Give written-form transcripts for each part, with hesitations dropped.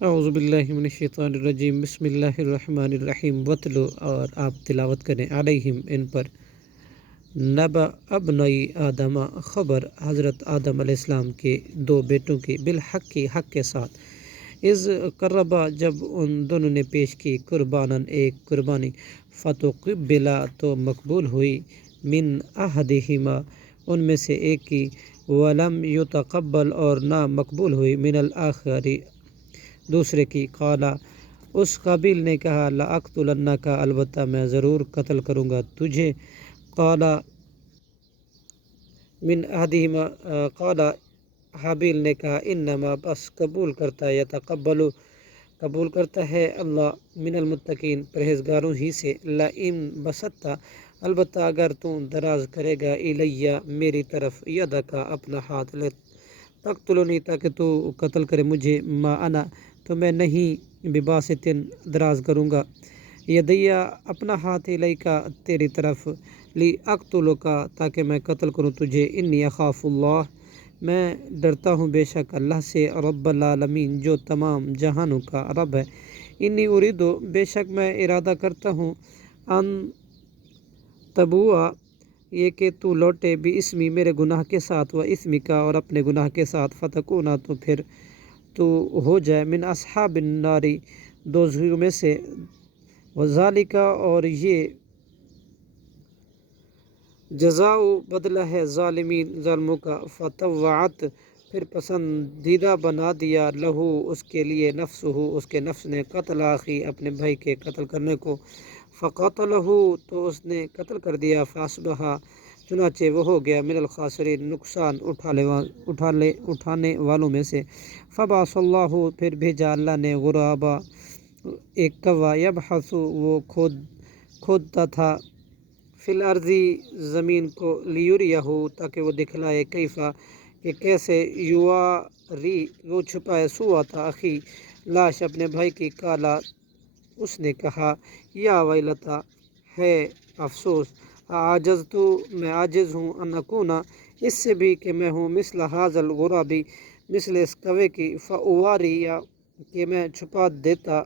اعوذ باللہ من الشیطان الرجیم، بسم اللہ الرحمن الرحیم۔ وتلو، اور آپ تلاوت کریں، علیہم ان پر، نبأ ابنئی آدم، خبر حضرت آدم علیہ السلام کے دو بیٹوں کی، بالحق کی حق کے ساتھ، اذ قربا جب ان دونوں نے پیش کی، قرباناً ایک قربانی، فتقبلا تو مقبول ہوئی، من احدہما ان میں سے ایک کی، ولم یتقبل اور نہ مقبول ہوئی، من الآخر دوسرے کی، قالا اس قابیل نے کہا، لأقتلنک البتہ میں ضرور قتل کروں گا تجھے، قالا من احدہما قالا حابیل نے کہا، انما بس قبول کرتا ہے، یتقبل قبول کرتا ہے اللہ، من المتقین پرہیزگاروں ہی سے، لئن بسطت البتہ اگر تو دراز کرے گا، الیہ میری طرف، یدک اپنا ہاتھ، تقتلنی تاکہ تو قتل کرے مجھے، ما انا تو میں نہیں، بباسط دراز کروں گا، یدیا اپنا ہاتھ، الیکا تیری طرف، لی اقتلک تاکہ میں قتل کروں تجھے، انی اخاف اللہ میں ڈرتا ہوں بے شک اللہ سے، رب العالمین جو تمام جہانوں کا رب ہے، انی اریدو بے شک میں ارادہ کرتا ہوں، ان تبوء یہ کہ تو لوٹے، بھی اسمی میرے گناہ کے ساتھ، و اسمی کا اور اپنے گناہ کے ساتھ، فتکونا تو پھر تو ہو جائے، من اصحاب النار دوزخیوں میں سے، وذالک اور یہ جزاء بدلہ ہے ظالمین ظالموں کا، فطوعت پھر پسندیدہ بنا دیا، لہو اس کے لیے، نفسہ اس کے نفس نے، قتل اخی اپنے بھائی کے قتل کرنے کو، فقتلہ تو اس نے قتل کر دیا، فاصبح چنانچہ وہ ہو گیا، من الخاسرین نقصان اٹھانے والوں میں سے، فبعث اللہ پھر بھیجا اللہ نے، غرابا ایک کوا، یبحث وہ کھودتا تھا، فی الارض زمین کو، لیریہ تاکہ وہ دکھلائے، کیفا کہ کیسے، یواری وہ چھپائے، سوءتا اخی لاش اپنے بھائی کی، کالا اس نے کہا، یا ویلتا ہے افسوس، عاجزت میں عاجز ہوں، ان اکون اس سے بھی کہ میں ہوں، مثل ھذا الغراب مثل اس کوے کی، فاواری کہ میں چھپا دیتا،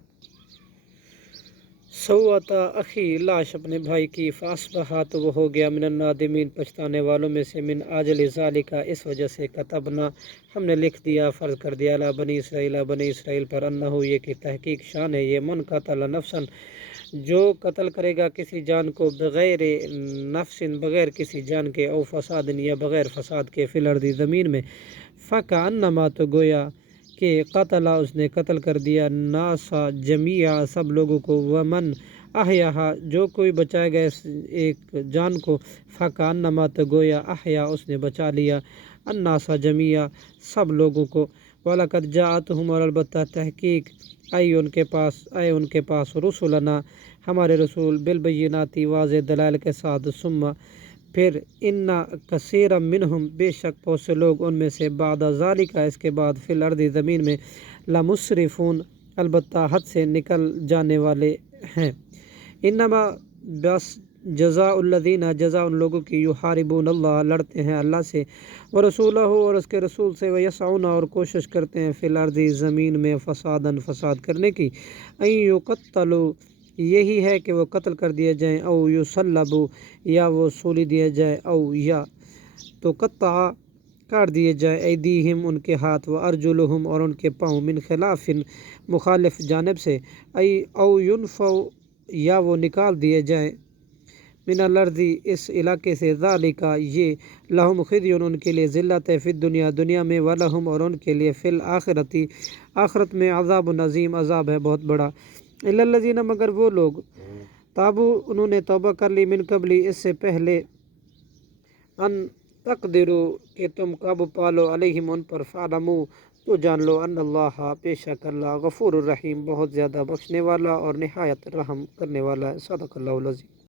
سوءتا اخی لاش اپنے بھائی کی، فاصبح تو وہ ہو گیا، من النادمین پچھتانے والوں میں سے، من اجل ذالک اس وجہ سے، کتبنا ہم نے لکھ دیا، فرض کر دیا، علی بنی اسرائیل پر، انہ یہ کہ تحقیق شان ہے یہ، من قتل نفسا جو قتل کرے گا کسی جان کو، بغیر نفس بغیر کسی جان کے، او فساد یا بغیر فساد کے، فی الارض زمین میں، فکأنما تو گویا کہ قتل اس نے قتل کر دیا، ناسا جمیع سب لوگوں کو، ومن احیاہا جو کوئی بچائے گا اس ایک جان کو، فکأنما تو گویا احیا اس نے بچا لیا، الناس جمیع سب لوگوں کو، وَلَقَدْ جَاءَتْهُمْ اور البتہ تحقیق آئی ان کے پاس، رسلنا ہمارے رسول، بالبینات واضح دلائل کے ساتھ، ثم پھر، ان کثیرا منہم بے شک بہت سے لوگ ان میں سے، بعد ذالک اس کے بعد، فی الارض زمین میں، لمسرفون البتہ حد سے نکل جانے والے ہیں، انما بس جزاء الذین جزا ان لوگوں کی، یحاربون اللہ لڑتے ہیں اللہ سے، ورسولہ اور اس کے رسول سے، ویسعون اور کوشش کرتے ہیں، فی الارض زمین میں، فساداً فساد کرنے کی، ان یقتلوا یہی ہے کہ وہ قتل کر دیے جائیں، او یصلبوا یا وہ سولی دیے جائیں، او یا تو قطع کاٹ دیے جائیں، ایدیہم ان کے ہاتھ، و ارجلہم اور ان کے پاؤں، من خلاف مخالف جانب سے، او ینفوا یا وہ نکال دیے جائیں، من الارض اس علاقے سے، ذالک یہ، لہم خزی ان کے لیے ذلت ہے، فی الدنیا دنیا میں، ولہم اور ان کے لیے، فی الآخرۃ آخرت میں، عذاب عظیم عذاب ہے بہت بڑا، الا الذین مگر وہ لوگ، تابوا انہوں نے توبہ کر لی، من قبل اس سے پہلے، ان تقدروا کہ تم قابو پالو، علیہم ان پر، فاعلموا تو جان لو، ان اللہ بے شک اللہ، غفور الرحیم بہت زیادہ بخشنے والا اور نہایت رحم کرنے والا ہے، صدق اللہ العظیم۔